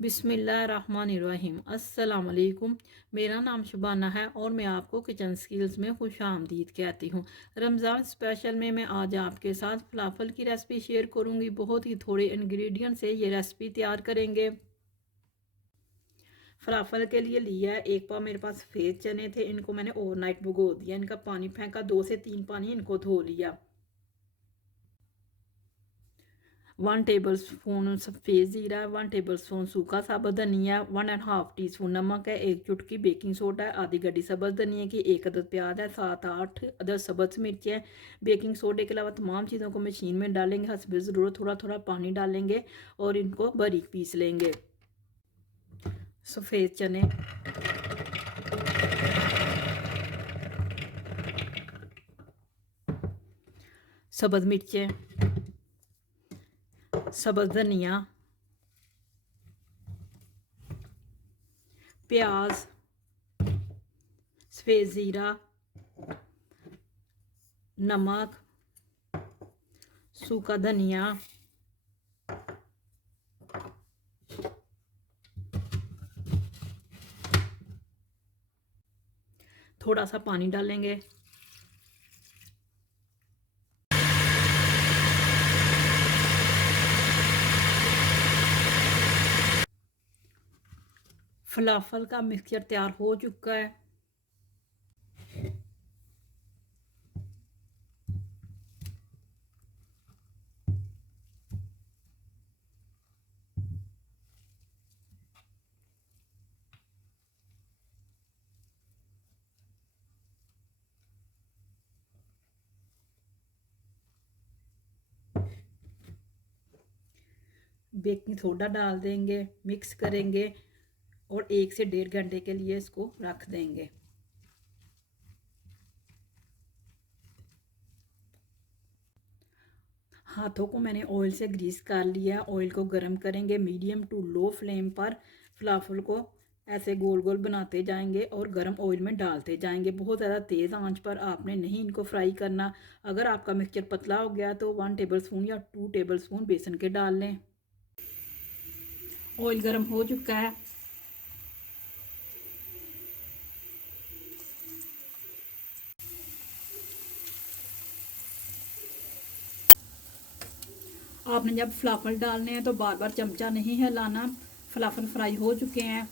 बिस्मिल्लाहिर्रहमानिर्रहीम। अस्सलाम वालेकुम। मेरा नाम शुबाना है और मैं आपको किचन स्किल्स में खुश आमदीद कहती हूँ। रमज़ान स्पेशल में मैं आज आपके साथ फलाफल की रेसिपी शेयर करूँगी। बहुत ही थोड़े इंग्रेडिएंट से ये रेसिपी तैयार करेंगे। फलाफल के लिए लिया है एक पाव मेरे पास सफ़ेद चने थे, इनको मैंने ओवरनाइट भिगो दिया। इनका पानी फेंका, 2 से 3 पानी इनको धो लिया। 1 टेबल स्पून सफ़ेद ज़ीरा, 1 टेबल स्पून सूखा साबुत धनिया, 1.5 टीस्पून नमक है, 1 चुटकी बेकिंग सोडा है, आधी गड्डी सब्ज़ धनिया की, 1 अदद प्याज है, 7-8 अदद सब्ज़ मिर्चें हैं। बेकिंग सोडे के अलावा तमाम चीज़ों को मशीन में डालेंगे, हस्ब ज़रूरत थोड़ा थोड़ा पानी डालेंगे और इनको बारीक पीस लेंगे। सफ़ेद चने, सब्ज़ मिर्चें, सब्ज़ धनिया, प्याज, सफ़ेद ज़ीरा, नमक, सूखा धनिया, थोड़ा सा पानी डालेंगे। फलाफल का मिक्सचर तैयार हो चुका है। बेकिंग सोडा डाल देंगे, मिक्स करेंगे और 1 से 1.5 घंटे के लिए इसको रख देंगे। हाथों को मैंने ऑयल से ग्रीस कर लिया। ऑयल को गर्म करेंगे, मीडियम टू लो फ्लेम पर फलाफल को ऐसे गोल गोल बनाते जाएंगे और गर्म ऑयल में डालते जाएंगे। बहुत ज़्यादा तेज़ आंच पर आपने नहीं इनको फ्राई करना। अगर आपका मिक्सचर पतला हो गया तो 1 टेबल स्पून या 2 टेबल स्पून बेसन के डाल लें। ऑयल गर्म हो चुका है। आपने जब फलाफल डालने हैं तो बार बार चमचा नहीं हिलाना। फलाफल फ्राई हो चुके हैं।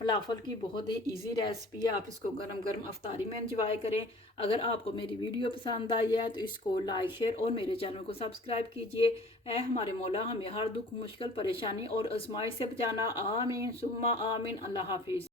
फलाफल की बहुत ही इजी रेसिपी है। आप इसको गरम गरम अफ्तारी में एंजॉय करें। अगर आपको मेरी वीडियो पसंद आई है तो इसको लाइक शेयर और मेरे चैनल को सब्सक्राइब कीजिए। ऐ हमारे मौला हमें हर दुख मुश्किल परेशानी और आजमाइश से बचाना। आमीन सुम्मा आमीन। अल्लाह हाफिज़।